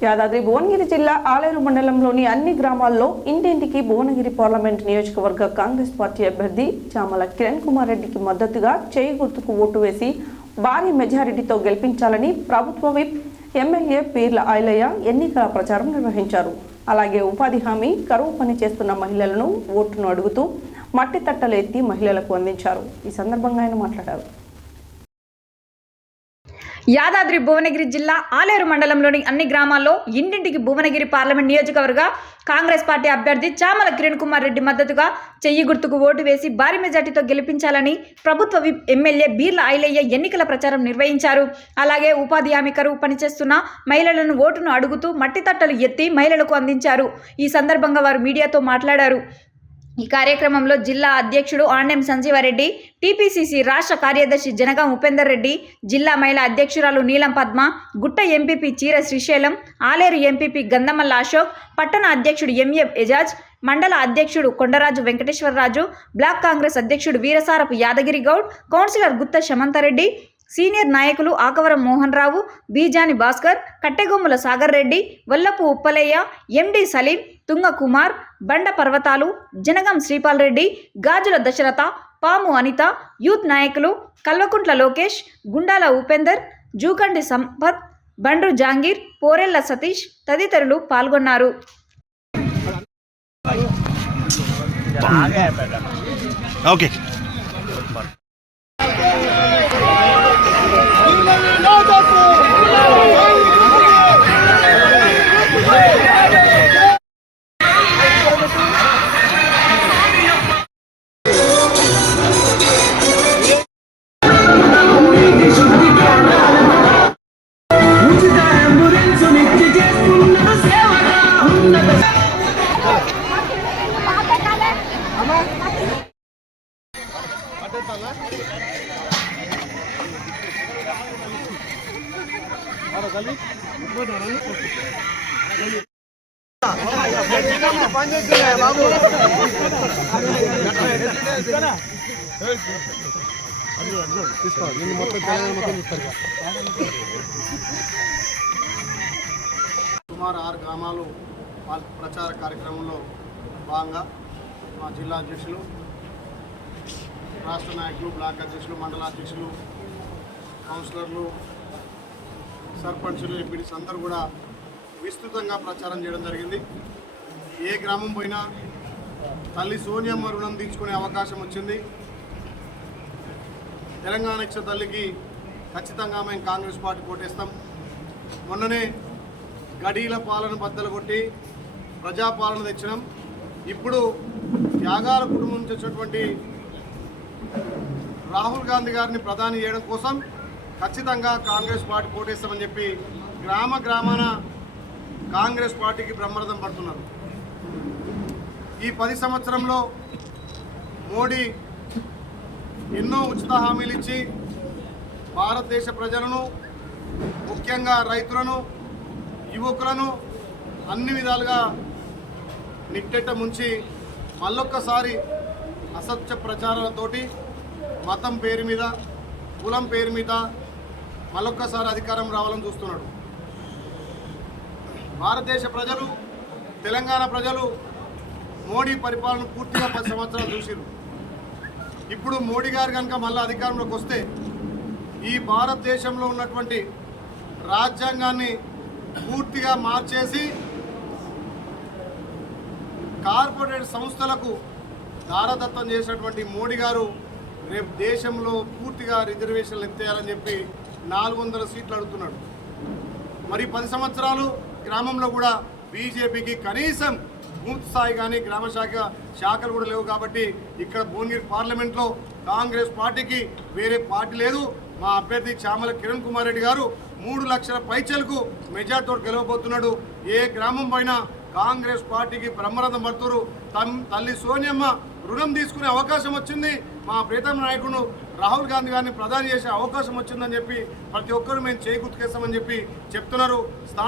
యాదాద్రి భువనగిరి జిల్లా ఆలేరు మండలంలోని అన్ని గ్రామాల్లో ఇంటింటికి భువనగిరి పార్లమెంట్ నియోజకవర్గ కాంగ్రెస్ పార్టీ అభ్యర్థి చామల కిరణ్ కుమార్ రెడ్డికి మద్దతుగా చేయి గుర్తుకు ఓటు వేసి భారీ మెజారిటీతో గెలిపించాలని ప్రభుత్వ విప్ ఎమ్మెల్యే పీర్ల ఐలయ్య ఎన్నికల ప్రచారం నిర్వహించారు. అలాగే ఉపాధి హామీ కరువు పని చేస్తున్న మహిళలను ఓటును అడుగుతూ మట్టి తట్టలు ఎత్తి మహిళలకు అందించారు. ఈ సందర్భంగా ఆయన మాట్లాడారు. యాదాద్రి భువనగిరి జిల్లా ఆలేరు మండలంలోని అన్ని గ్రామాల్లో ఇంటింటికి భువనగిరి పార్లమెంట్ నియోజకవర్గ కాంగ్రెస్ పార్టీ అభ్యర్థి చామల కిరణ్ కుమార్ రెడ్డి మద్దతుగా చెయ్యి గుర్తుకు ఓటు వేసి భారీ మెజార్టీతో గెలిపించాలని ప్రభుత్వ విప్ ఎమ్మెల్యే బీర్ల ఐలయ్య ఎన్నికల ప్రచారం నిర్వహించారు. అలాగే ఉపాధి హామీ కరువు పనిచేస్తున్న మహిళలను ఓటును అడుగుతూ మట్టి తట్టలు ఎత్తి మహిళలకు అందించారు. ఈ సందర్భంగా వారు మీడియాతో మాట్లాడారు. ఈ కార్యక్రమంలో జిల్లా అధ్యక్షుడు ఆండెం సంజీవారెడ్డి, టీపీసీసీ రాష్ట్ర కార్యదర్శి జనగాం ఉపేందర్ రెడ్డి, జిల్లా మహిళా అధ్యక్షురాలు నీలం పద్మ, గుట్ట ఎంపీపీ చీర శ్రీశైలం, ఆలేరు ఎంపీపీ గంధమల్ల అశోక్, పట్టణ అధ్యక్షుడు ఎంఏ ఎజాజ్, మండల అధ్యక్షుడు కొండరాజు వెంకటేశ్వరరాజు, బ్లాక్ కాంగ్రెస్ అధ్యక్షుడు వీరసారపు యాదగిరి గౌడ్, కౌన్సిలర్ గుత్త శమంతారెడ్డి, సీనియర్ నాయకులు ఆకవరం మోహన్ రావు, బీజాని భాస్కర్, కట్టెగొమ్ముల సాగర్ రెడ్డి, వల్లపు ఉప్పలయ్య, ఎండి సలీం, తుంగ కుమార్, బండ పర్వతాలు, జనగాం శ్రీపాల్ రెడ్డి, గాజుల దశరథ, పాము అనిత, యూత్ నాయకులు కల్వకుంట్ల లోకేష్, గుండాల ఉపేందర్, జూకండి సంపత్, బండ్రు జాంగీర్, పోరెల్ల సతీష్ తదితరులు పాల్గొన్నారు. ఓకే సుమారు 6 గ్రామాలు ప్రచార కార్యక్రమంలో భాగంగా మా జిల్లా అధ్యక్షులు, రాష్ట్ర నాయకులు, బ్లాక్ అధ్యక్షులు, మండల అధ్యక్షులు, కౌన్సిలర్లు, సర్పంచులు, ఎంపీడీస్ అందరూ కూడా విస్తృతంగా ప్రచారం చేయడం జరిగింది. ఏ గ్రామం పోయినా తల్లి సోనియమ్మ రుణం తీర్చుకునే అవకాశం వచ్చింది. తెలంగాణ ఇచ్చే తల్లికి ఖచ్చితంగా మేము కాంగ్రెస్ పార్టీ కోటేస్తాం. మొన్ననే గడీల పాలన బద్దలు కొట్టి ప్రజాపాలన తెచ్చినాం. ఇప్పుడు త్యాగాల కుటుంబం నుంచి వచ్చినటువంటి రాహుల్ గాంధీ గారిని ప్రధాని చేయడం కోసం ఖచ్చితంగా కాంగ్రెస్ పార్టీ కోటేస్తామని చెప్పి గ్రామాన కాంగ్రెస్ పార్టీకి బ్రహ్మరథం పడుతున్నారు. ఈ 10 సంవత్సరంలో మోడీ ఎన్నో ఉచిత హామీలు ఇచ్చి భారతదేశ ప్రజలను, ముఖ్యంగా రైతులను, యువకులను అన్ని విధాలుగా నిట్టెట్ట ముంచి మళ్ళొక్కసారి అసత్య ప్రచారాలతోటి మతం పేరు మీద, కులం పేరు మీద మళ్ళొక్కసారి అధికారం రావాలని చూస్తున్నాడు. భారతదేశ ప్రజలు, తెలంగాణ ప్రజలు మోడీ పరిపాలన పూర్తిగా 10 సంవత్సరాలు చూసిరు. ఇప్పుడు మోడీ గారు కనుక మళ్ళీ అధికారంలోకి వస్తే ఈ భారతదేశంలో ఉన్నటువంటి రాజ్యాంగాన్ని పూర్తిగా మార్చేసి కార్పొరేట్ సంస్థలకు దారదత్తం చేసినటువంటి మోడీ గారు రేపు దేశంలో పూర్తిగా రిజర్వేషన్లు ఎత్తేయాలని చెప్పి 400 సీట్లు అడుగుతున్నాడు. మరి 10 సంవత్సరాలు గ్రామంలో కూడా బీజేపీకి కనీసం బూత్ స్థాయి కానీ గ్రామ శాఖలు కూడా లేవు. కాబట్టి ఇక్కడ భువనగిరి పార్లమెంట్లో కాంగ్రెస్ పార్టీకి వేరే పార్టీ లేదు. మా అభ్యర్థి చామల కిరణ్ కుమార్ రెడ్డి గారు 3 లక్షల పైచలకు మెజార్టీతో గెలవబోతున్నాడు. ఏ గ్రామం పైన కాంగ్రెస్ పార్టీకి బ్రహ్మరథం పడుతున్నారు. తల్లి సోనియమ్మ రుణం తీసుకునే అవకాశం వచ్చింది. మా ప్రీతమ నాయకుడు రాహుల్ గాంధీ గారిని ప్రధాని చేసే అవకాశం వచ్చిందని చెప్పి ప్రతి ఒక్కరు మేము చేయి గుర్తుకేస్తామని చెప్పి చెప్తున్నారు.